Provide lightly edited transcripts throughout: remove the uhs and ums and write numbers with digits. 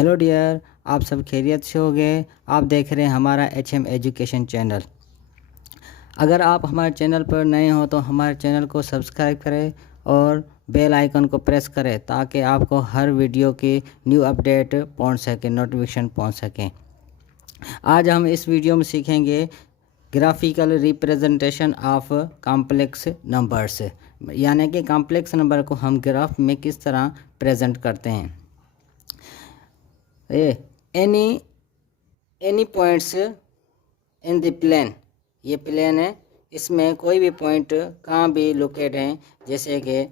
Hello dear, आप सब खैरियत से हो गए। आप देख रहे हैं हमारा HM एजुकेशन चैनल। अगर आप हमारे चैनल पर नए हो तो हमारे चैनल को सब्सक्राइब करें और बेल आइकन को प्रेस करें ताकि आपको हर वीडियो की न्यू अपडेट पहुंच सके, नोटिफिकेशन पहुंच सके। आज हम इस वीडियो में सीखेंगे graphical representation of complex numbers, यानी कि कॉम्प्लेक्स नंबर को हम ग्राफ में किस तरह प्रेजेंट करते हैं। Any points in the plane, ये प्लेन है, इसमें कोई भी पॉइंट कहाँ भी लोकेट हैं, जैसे कि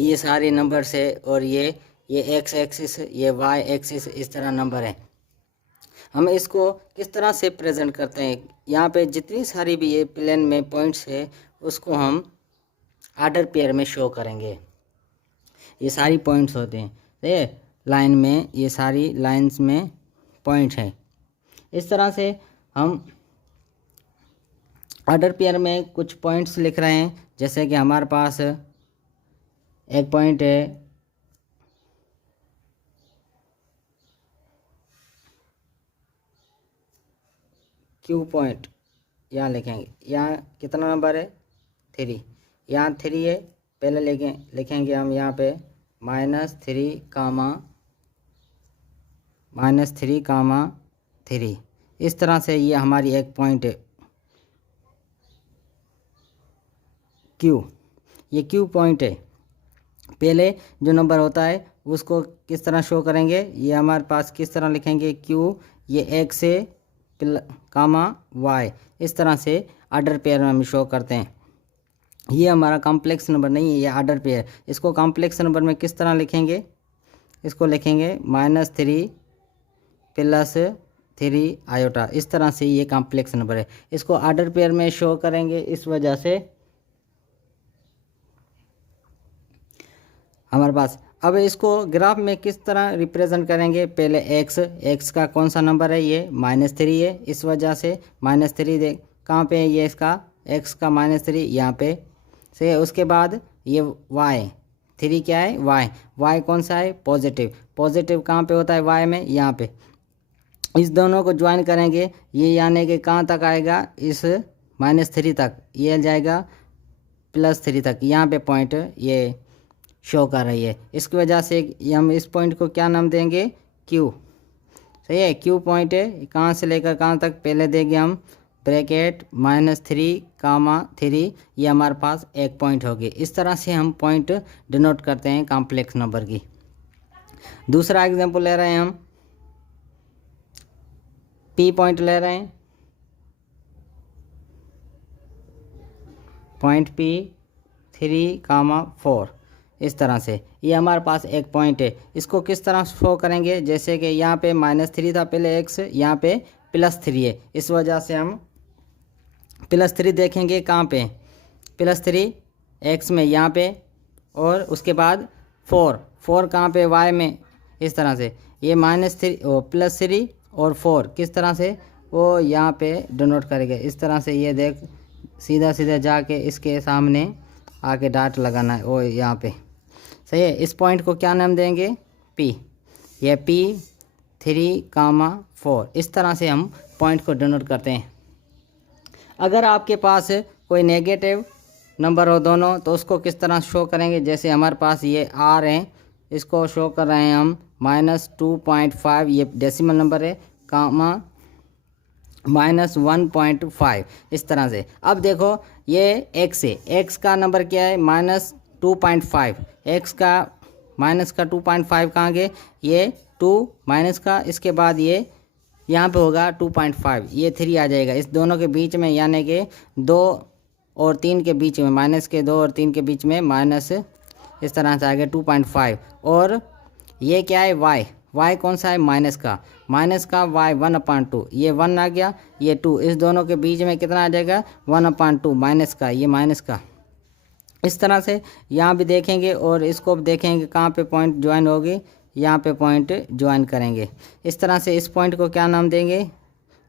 ये सारे नंबर्स है और ये एक्स एक्सिस, ये वाई एक्सिस, इस तरह नंबर है। हम इसको किस तरह से प्रेजेंट करते हैं, यहाँ पे जितनी सारी भी ये प्लेन में पॉइंट्स है उसको हम ऑर्डर पेयर में शो करेंगे। ये सारी पॉइंट्स होते हैं, ये लाइन में, ये सारी लाइंस में पॉइंट है। इस तरह से हम ऑर्डर पेयर में कुछ पॉइंट्स लिख रहे हैं, जैसे कि हमारे पास एक पॉइंट है क्यू पॉइंट, यहाँ लिखेंगे, यहाँ कितना नंबर है 3, यहाँ 3 है, पहले लिखेंगे हम यहाँ पे -3, इस तरह से ये हमारी एक पॉइंट है क्यू, ये क्यू पॉइंट है। पहले जो नंबर होता है उसको किस तरह शो करेंगे, ये हमारे पास किस तरह लिखेंगे क्यू, ये एक्स है कामा वाई, इस तरह से ऑर्डर पेयर में हम शो करते हैं। ये हमारा कॉम्प्लेक्स नंबर नहीं है, ये ऑर्डर पेयर। इसको कॉम्प्लेक्स नंबर में किस तरह लिखेंगे, इसको लिखेंगे -3 + 3 आयोटा, इस तरह से ये कॉम्प्लेक्स नंबर है। इसको ऑर्डर पेयर में शो करेंगे, इस वजह से हमारे पास। अब इसको ग्राफ में किस तरह रिप्रेजेंट करेंगे, पहले एक्स का कौन सा नंबर है, ये -3 है, इस वजह से -3 दे, कहाँ पे है ये इसका एक्स का -3, यहाँ पे से। उसके बाद ये वाई 3 क्या है, वाई कौन सा है, पॉजिटिव कहाँ पे होता है वाई में, यहाँ पे। इस दोनों को ज्वाइन करेंगे, ये यानी कि कहाँ तक आएगा, इस -3 तक, ये जाएगा +3 तक, यहाँ पे पॉइंट ये शो कर रही है। इसकी वजह से हम इस पॉइंट को क्या नाम देंगे, क्यू। सही है, क्यू पॉइंट है, कहाँ से लेकर कहाँ तक, पहले देंगे हम ब्रैकेट -3, ये हमारे पास एक पॉइंट होगी। इस तरह से हम पॉइंट डिनोट करते हैं कॉम्प्लेक्स नंबर की। दूसरा एग्जांपल ले रहे हैं हम, पी पॉइंट ले रहे हैं, पॉइंट P 3, 4, इस तरह से ये हमारे पास एक पॉइंट है। इसको किस तरह शो करेंगे, जैसे कि यहाँ पे -3 था पहले एक्स, यहाँ पे +3 है, इस वजह से हम +3 देखेंगे, कहाँ पे +3 एक्स में, यहाँ पे, और उसके बाद 4 कहाँ पे वाई में, इस तरह से ये -3 +3 और 4 किस तरह से वो यहाँ पे डिनोट करेंगे। इस तरह से ये देख, सीधा जाके इसके सामने आके डॉट लगाना है, वो यहाँ पे। सही है, इस पॉइंट को क्या नाम देंगे, P, ये P 3, 4, इस तरह से हम पॉइंट को डिनोट करते हैं। अगर आपके पास कोई नेगेटिव नंबर हो दोनों, तो उसको किस तरह शो करेंगे, जैसे हमारे पास ये R है, इसको शो कर रहे हैं हम -2.5, ये डेसिमल नंबर है, कामा -1.5, इस तरह से। अब देखो ये एक्स है, एक्स का नंबर क्या है -2.5, एक्स का -2.5 कहाँ गए, ये 2 माइनस का, इसके बाद ये यहाँ पे होगा 2.5, ये 3 आ जाएगा इस दोनों के बीच में, यानी कि 2 और 3 के बीच में, -2 और 3 के बीच में माइनस, इस तरह से आ गया 2.5। और ये क्या है वाई कौन सा है, माइनस का वाई 1/2, ये 1 आ गया, ये 2, इस दोनों के बीच में कितना आ जाएगा 1/2, माइनस का, ये माइनस का। इस तरह से यहाँ भी देखेंगे और इसको भी देखेंगे कहाँ पे पॉइंट ज्वाइन होगी, यहाँ पे पॉइंट ज्वाइन करेंगे। इस तरह से इस पॉइंट को क्या नाम देंगे,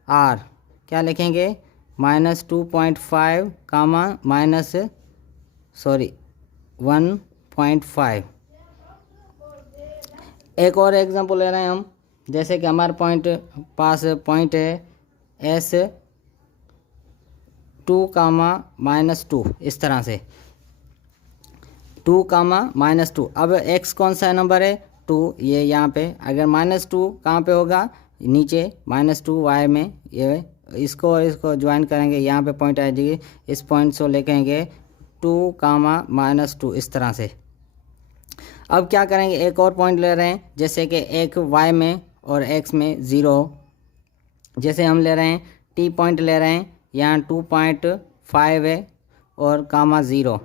R, क्या लिखेंगे -2.5 1.5, एक और एग्जांपल ले रहे हैं हम, जैसे कि हमारे पास पॉइंट है एस 2, इस तरह से 2, -2। अब x कौन सा नंबर है 2, ये यहाँ पे अगर -2 कहाँ पे होगा नीचे -2 y में, ये इसको ज्वाइन करेंगे, यहाँ पे पॉइंट आ जाएगी, इस पॉइंट से लिखेंगे 2, -2 इस तरह से। अब क्या करेंगे, एक और पॉइंट ले रहे हैं, जैसे कि एक y में और x में 0, जैसे हम ले रहे हैं t पॉइंट ले रहे हैं, यहाँ 2.5 है और (0),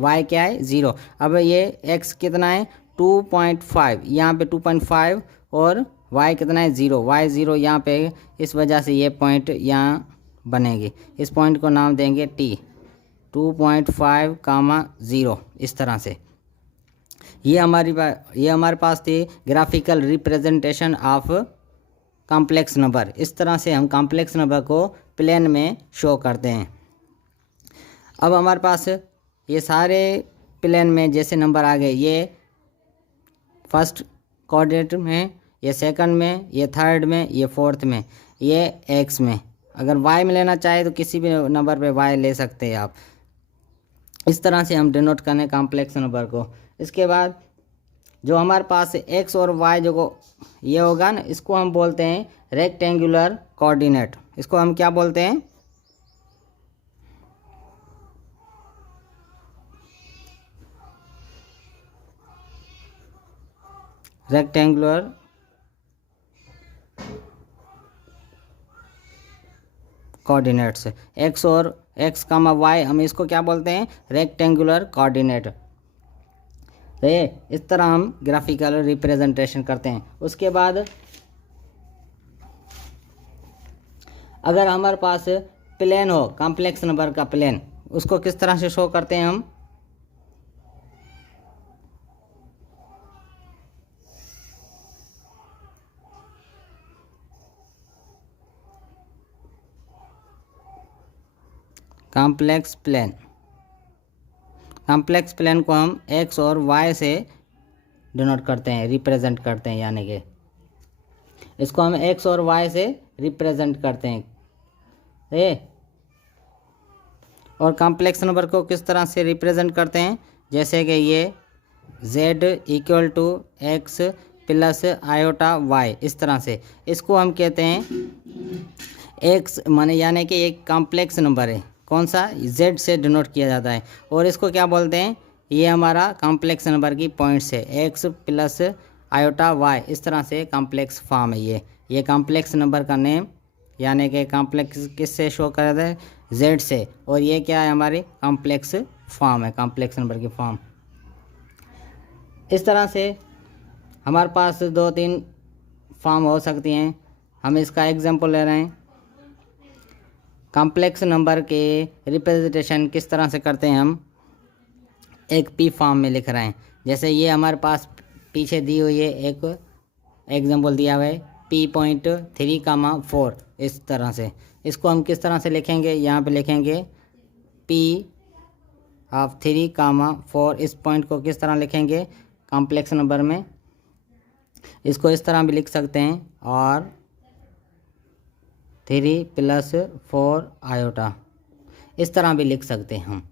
y क्या है 0। अब ये x कितना है 2.5, यहाँ पे 2.5 और y कितना है 0, y 0 यहाँ पे, इस वजह से ये पॉइंट यहाँ बनेगी, इस पॉइंट को नाम देंगे t, 2.5, 0 इस तरह से। ये हमारे पास थी graphical representation of complex number. इस तरह से हम कॉम्प्लेक्स नंबर को प्लेन में शो करते हैं। अब हमारे पास ये सारे प्लेन में जैसे नंबर आ गए, ये फर्स्ट कोऑर्डिनेट में, ये सेकंड में, ये थर्ड में, ये फोर्थ में, ये एक्स में। अगर वाई में लेना चाहे तो किसी भी नंबर पे वाई ले सकते हैं आप। इस तरह से हम डिनोट करें कॉम्प्लेक्स नंबर को। इसके बाद जो हमारे पास एक्स और वाई जो ये होगा ना, इसको हम बोलते हैं रेक्टेंगुलर कोऑर्डिनेट। इसको हम क्या बोलते हैं, रेक्टेंगुलर कोऑर्डिनेट्स। एक्स और एक्स कामा वाई, हम इसको क्या बोलते हैं रेक्टेंगुलर कोऑर्डिनेट। तो ये इस तरह हम ग्राफिकल रिप्रेजेंटेशन करते हैं। उसके बाद अगर हमारे पास प्लेन हो, कॉम्प्लेक्स नंबर का प्लेन, उसको किस तरह से शो करते हैं हम, कॉम्प्लेक्स प्लेन को हम एक्स और वाई से डिनोट करते हैं, रिप्रेजेंट करते हैं, यानी कि इसको हम एक्स और वाई से रिप्रेजेंट करते हैं। और कॉम्प्लेक्स नंबर को किस तरह से रिप्रेजेंट करते हैं, जैसे कि ये z = x + i/y, इस तरह से। इसको हम कहते हैं x माने, यानी कि एक कॉम्प्लेक्स नंबर है, कौन सा z से डिनोट किया जाता है। और इसको क्या बोलते हैं, ये हमारा कॉम्प्लेक्स नंबर की पॉइंट्स है, x + i/y, इस तरह से कॉम्प्लेक्स फॉर्म है ये कॉम्प्लेक्स नंबर का नेम, यानी कि कॉम्प्लेक्स किससे शो कर रहा है z से। और ये क्या है, हमारी कॉम्प्लेक्स फॉर्म है, कॉम्प्लेक्स नंबर की फॉर्म। इस तरह से हमारे पास 2-3 फॉर्म हो सकती हैं। हम इसका एग्जांपल ले रहे हैं, कॉम्प्लेक्स नंबर के रिप्रेजेंटेशन किस तरह से करते हैं, हम एक पी फॉर्म में लिख रहे हैं। जैसे ये हमारे पास पीछे दी हुई है, एक एग्जांपल दिया हुआ है P.3, 4, इस तरह से। इसको हम किस तरह से लिखेंगे, यहाँ पे लिखेंगे P(3, 4), इस पॉइंट को किस तरह लिखेंगे कॉम्प्लेक्स नंबर में, इसको इस तरह भी लिख सकते हैं, और 3 + 4 i/, इस तरह भी लिख सकते हैं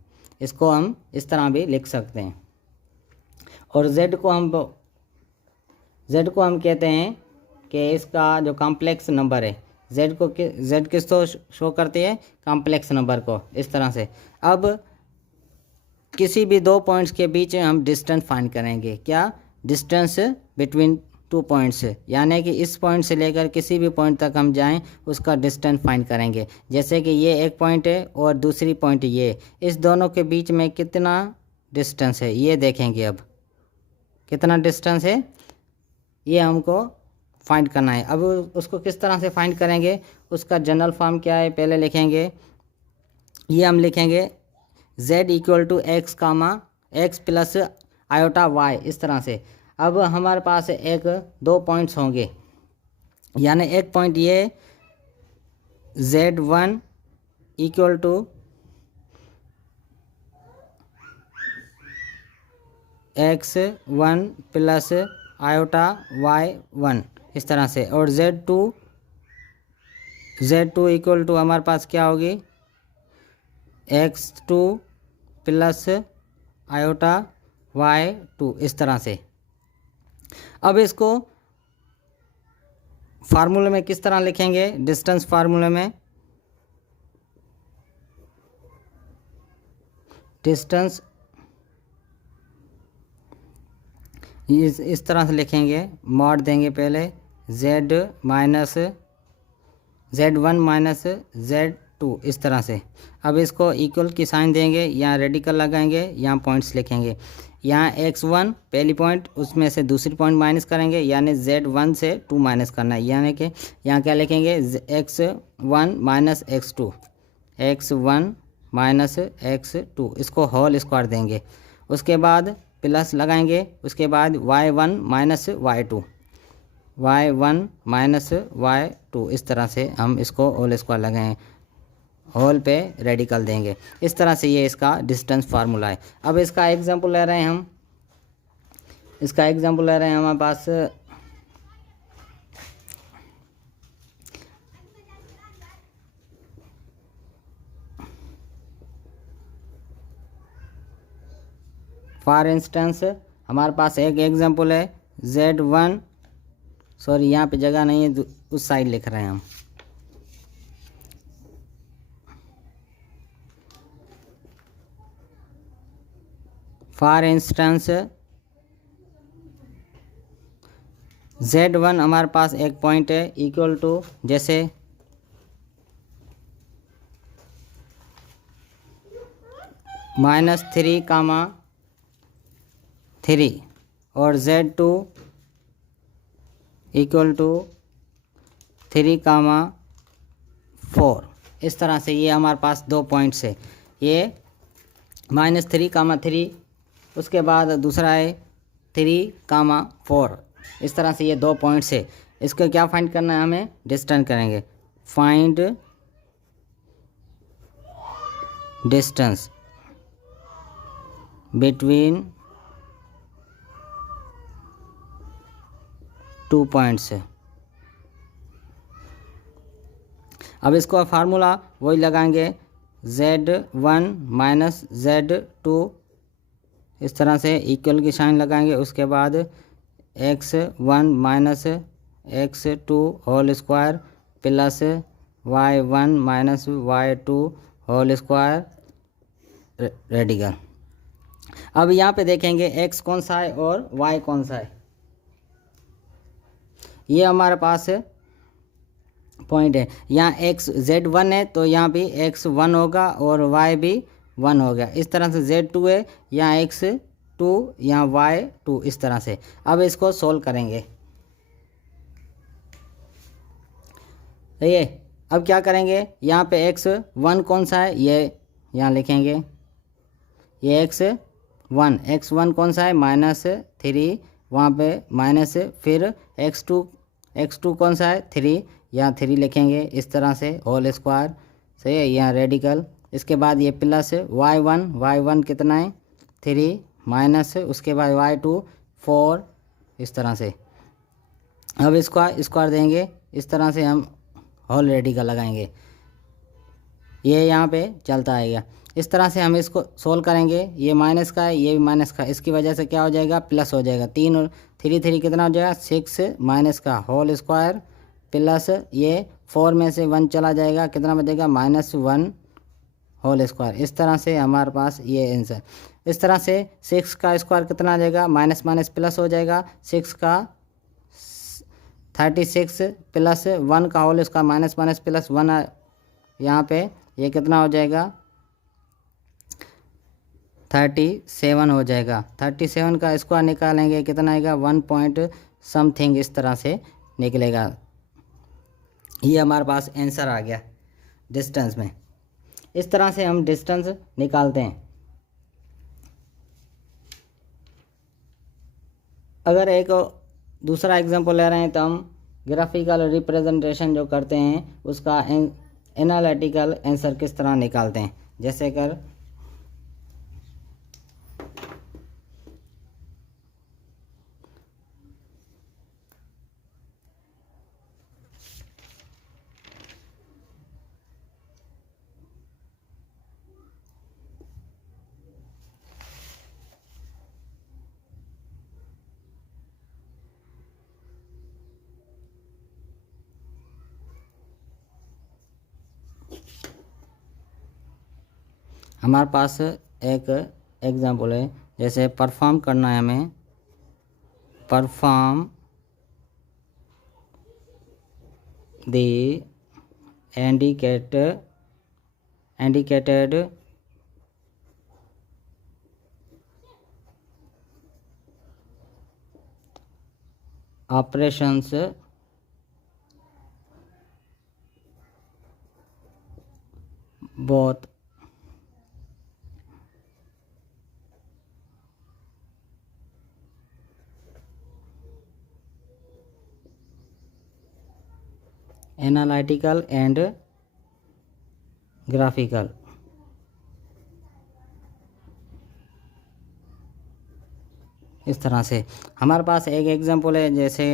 इसको हम इस तरह भी लिख सकते हैं। और z को हम कहते हैं कि इसका जो कॉम्प्लेक्स नंबर है, z किस तो शो करती है कॉम्प्लेक्स नंबर को, इस तरह से। अब किसी भी 2 पॉइंट्स के बीच हम डिस्टेंस फाइंड करेंगे, क्या डिस्टेंस बिटवीन 2 पॉइंट्स, यानी कि इस पॉइंट से लेकर किसी भी पॉइंट तक हम जाएं उसका डिस्टेंस फाइंड करेंगे। जैसे कि ये एक पॉइंट है और दूसरी पॉइंट ये, इस दोनों के बीच में कितना डिस्टेंस है ये देखेंगे। अब कितना डिस्टेंस है ये हमको फाइंड करना है। अब उसको किस तरह से फाइंड करेंगे, उसका जनरल फॉर्म क्या है पहले लिखेंगे, ये हम लिखेंगे z = x, x + i/y, इस तरह से। अब हमारे पास 2 पॉइंट्स होंगे, यानी एक पॉइंट ये z1 = x1 + आयोटा y1 इस तरह से, और z2 इक्वल टू हमारे पास क्या होगी x2 प्लस आयोटा y2 इस तरह से। अब इसको फार्मूले में किस तरह लिखेंगे, डिस्टेंस फार्मूले में डिस्टेंस इस तरह से लिखेंगे, मॉड देंगे पहले z1 माइनस z2 इस तरह से। अब इसको इक्वल की साइन देंगे, यहाँ रेडिकल लगाएंगे, यहाँ पॉइंट्स लिखेंगे। यहाँ x1 पहली पॉइंट, उसमें से दूसरी पॉइंट माइनस करेंगे, यानी z1 से 2 माइनस करना है, यानी कि यहाँ क्या लिखेंगे x1 माइनस x2 इसको होल स्क्वायर देंगे। उसके बाद प्लस लगाएंगे, उसके बाद y1 माइनस y2 इस तरह से हम इसको होल स्क्वायर लगाएं, होल पे रेडिकल देंगे। इस तरह से ये इसका डिस्टेंस फार्मूला है। अब इसका एग्जांपल ले रहे हैं हम, हमारे पास फॉर इंस्टेंस हमारे पास एक एग्जांपल है z1, सॉरी यहाँ पे जगह नहीं है, उस साइड लिख रहे हैं हम। फॉर इंस्टेंस z1 हमारे पास एक पॉइंट है इक्वल टू, जैसे -3, और z2 इक्वल टू 3, 4 इस तरह से। ये हमारे पास दो पॉइंट्स है, ये -3, उसके बाद दूसरा है 3, 4 इस तरह से। ये दो पॉइंट्स है, इसको क्या फाइंड करना है, हमें डिस्टेंस करेंगे। फाइंड डिस्टेंस बिटवीन 2 पॉइंट्स है। अब इसको फार्मूला वही लगाएंगे, z1 माइनस z2 इस तरह से इक्वल की साइन लगाएंगे। उसके बाद x1 minus x2 whole square plus y1 minus y2 whole square radical. अब यहाँ पे देखेंगे x कौन सा है और y कौन सा है। ये हमारे पास पॉइंट है, यहाँ x z1 है तो यहाँ भी x1 होगा और y भी 1 हो गया। इस तरह से z2 है, यहाँ x2 यहाँ y2 इस तरह से। अब इसको सोल्व करेंगे। ये अब क्या करेंगे, यहाँ पे x1 कौन सा है, ये यहाँ लिखेंगे। ये x1 कौन सा है, -3, वहाँ पे माइनस, फिर x2 कौन सा है, 3, यहाँ 3 लिखेंगे इस तरह से, होल स्क्वायर। सही है, यहाँ रेडिकल। इसके बाद ये प्लस y1 कितना है 3, माइनस उसके बाद y2 4 इस तरह से। अब इसको स्क्वायर देंगे, इस तरह से हम होल रेडिकल लगाएंगे, ये यहाँ पे चलता आएगा। इस तरह से हम इसको सोल्व करेंगे। ये माइनस का है, ये भी माइनस का, इसकी वजह से क्या हो जाएगा, प्लस हो जाएगा। 3 और 3 कितना हो जाएगा 6 माइनस का होल स्क्वायर प्लस ये 4 में से 1 चला जाएगा, कितना बचेगा -1 होल स्क्वायर। इस तरह से हमारे पास ये आंसर। इस तरह से 6 का स्क्वायर कितना आ जाएगा, माइनस माइनस प्लस हो जाएगा, 6 का 36 प्लस 1 का whole square minus minus plus 1 यहाँ पे, ये कितना हो जाएगा 37 हो जाएगा। 37 का स्क्वायर निकालेंगे कितना आएगा 1 पॉइंट समथिंग इस तरह से निकलेगा। ये हमारे पास आंसर आ गया डिस्टेंस में। इस तरह से हम डिस्टेंस निकालते हैं। अगर एक दूसरा एग्जांपल ले रहे हैं तो हम ग्राफिकल रिप्रेजेंटेशन जो करते हैं उसका एनालिटिकल आंसर किस तरह निकालते हैं। जैसे कर हमारे पास एक एग्जाम्पल है, जैसे परफॉर्म करना है हमें, perform the indicated operations both analytical and graphical। इस तरह से हमारे पास एक एग्जांपल है, जैसे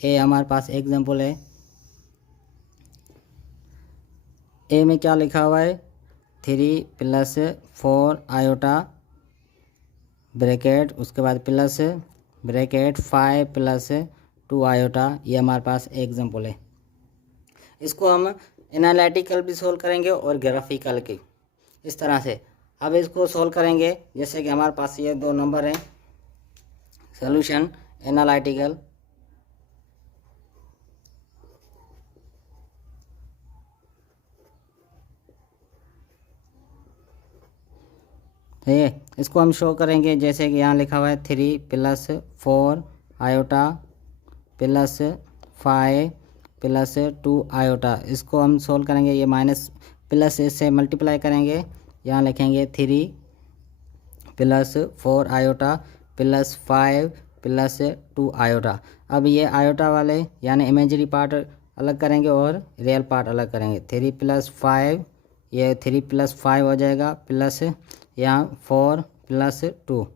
ए हमारे पास एग्जांपल है, ए में क्या लिखा हुआ है, 3 + 4 आयोटा ब्रैकेट, उसके बाद प्लस ब्रैकेट 5 + 2 आयोटा। ये हमारे पास एग्जांपल है। इसको हम एनालिटिकल भी सोल्व करेंगे और ग्राफिकल की, इस तरह से। अब इसको सोल्व करेंगे, जैसे कि हमारे पास ये 2 नंबर हैं, सॉल्यूशन एनालिटिकल, ठीक है। इसको हम शो करेंगे, जैसे कि यहाँ लिखा हुआ है 3 + 4 आयोटा प्लस 5 + 2 आयोटा। इसको हम सोल्व करेंगे, ये माइनस प्लस से मल्टीप्लाई करेंगे, यहाँ लिखेंगे 3 + 4 आयोटा प्लस 5 + 2 आयोटा। अब ये आयोटा वाले यानी इमेजरी पार्ट अलग करेंगे और रियल पार्ट अलग करेंगे। 3 + 5, ये 3 + 5 हो जाएगा, प्लस यहाँ 4 + 2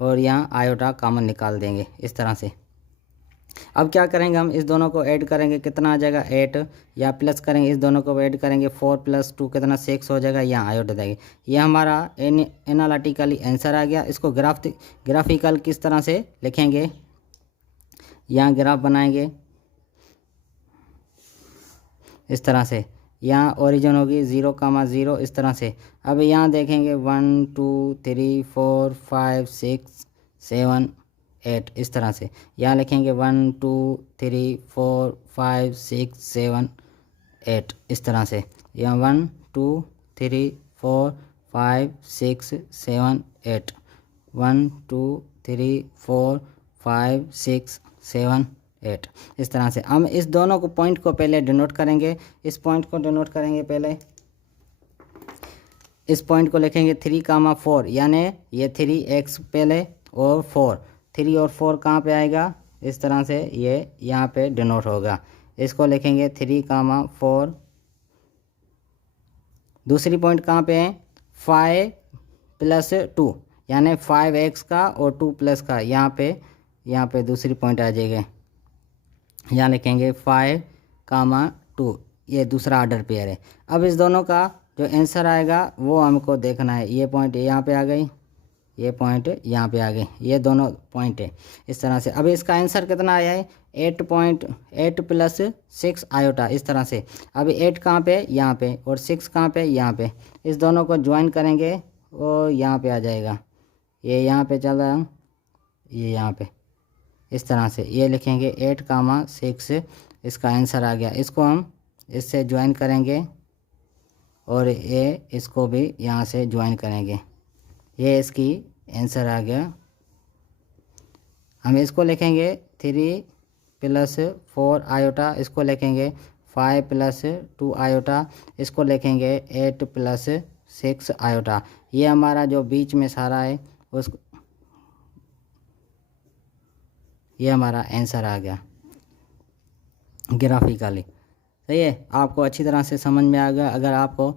और यहाँ आयोटा कॉमन निकाल देंगे, इस तरह से। अब क्या करेंगे, हम इस दोनों को ऐड करेंगे, कितना आ जाएगा 8, या प्लस करेंगे, इस दोनों को ऐड करेंगे, 4 + 2 कितना 6 हो जाएगा, यहाँ आयोटा देंगे। ये हमारा एनालिटिकली आंसर आ गया। इसको ग्राफिकल किस तरह से लिखेंगे, यहाँ ग्राफ बनाएंगे इस तरह से, यहाँ ओरिजिन होगी 0, 0 इस तरह से। अब यहाँ देखेंगे 1 2 3 4 5 6 7 8 इस तरह से। यहाँ लिखेंगे 1 2 3 4 5 6 7 8 इस तरह से। यहाँ 1 2 3 4 5 6 7 8 1 2 3 4 5 6 7 8 इस तरह से। हम इस दोनों को पॉइंट को पहले डिनोट करेंगे, इस पॉइंट को डिनोट करेंगे पहले, इस पॉइंट को लिखेंगे 3, 4, यानी ये 3x पहले और 4, 3 और 4 कहाँ पे आएगा, इस तरह से ये यहाँ पे डिनोट होगा। इसको लिखेंगे 3, 4। दूसरी पॉइंट कहाँ पे है, 5 + 2 यानी 5x का और 2 प्लस का, यहाँ पे दूसरी पॉइंट आ जाएगी। यहाँ लिखेंगे 5, 2, ये दूसरा ऑर्डर पेयर है। अब इस दोनों का जो आंसर आएगा वो हमको देखना है। ये पॉइंट यहाँ पे आ गई, ये पॉइंट यहाँ पे आ गई, ये दोनों पॉइंट है इस तरह से। अब इसका आंसर कितना आया है, 8 + 6 आयोटा इस तरह से। अब 8 कहाँ पे, यहाँ पे, और 6 कहाँ पे, यहाँ पे। इस दोनों को ज्वाइन करेंगे और यहाँ पे आ जाएगा, ये यहाँ पे चल रहा है, ये यहाँ पे इस तरह से। ये लिखेंगे 8, 6, इसका आंसर आ गया। इसको हम इससे ज्वाइन करेंगे और ये इसको भी यहाँ से ज्वाइन करेंगे, ये इसकी आंसर आ गया। हम इसको लिखेंगे 3 + 4 आयोटा, इसको लिखेंगे 5 + 2 आयोटा, इसको लिखेंगे 8 + 6 आयोटा। ये हमारा जो बीच में सारा है उसको, ये हमारा आंसर आ गया ग्राफिकली। सही है, आपको अच्छी तरह से समझ में आ गया। अगर आपको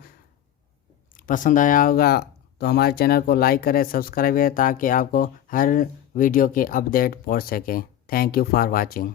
पसंद आया होगा तो हमारे चैनल को लाइक करें, सब्सक्राइब करें, ताकि आपको हर वीडियो के अपडेट पहुंच सके। Thank you for watching.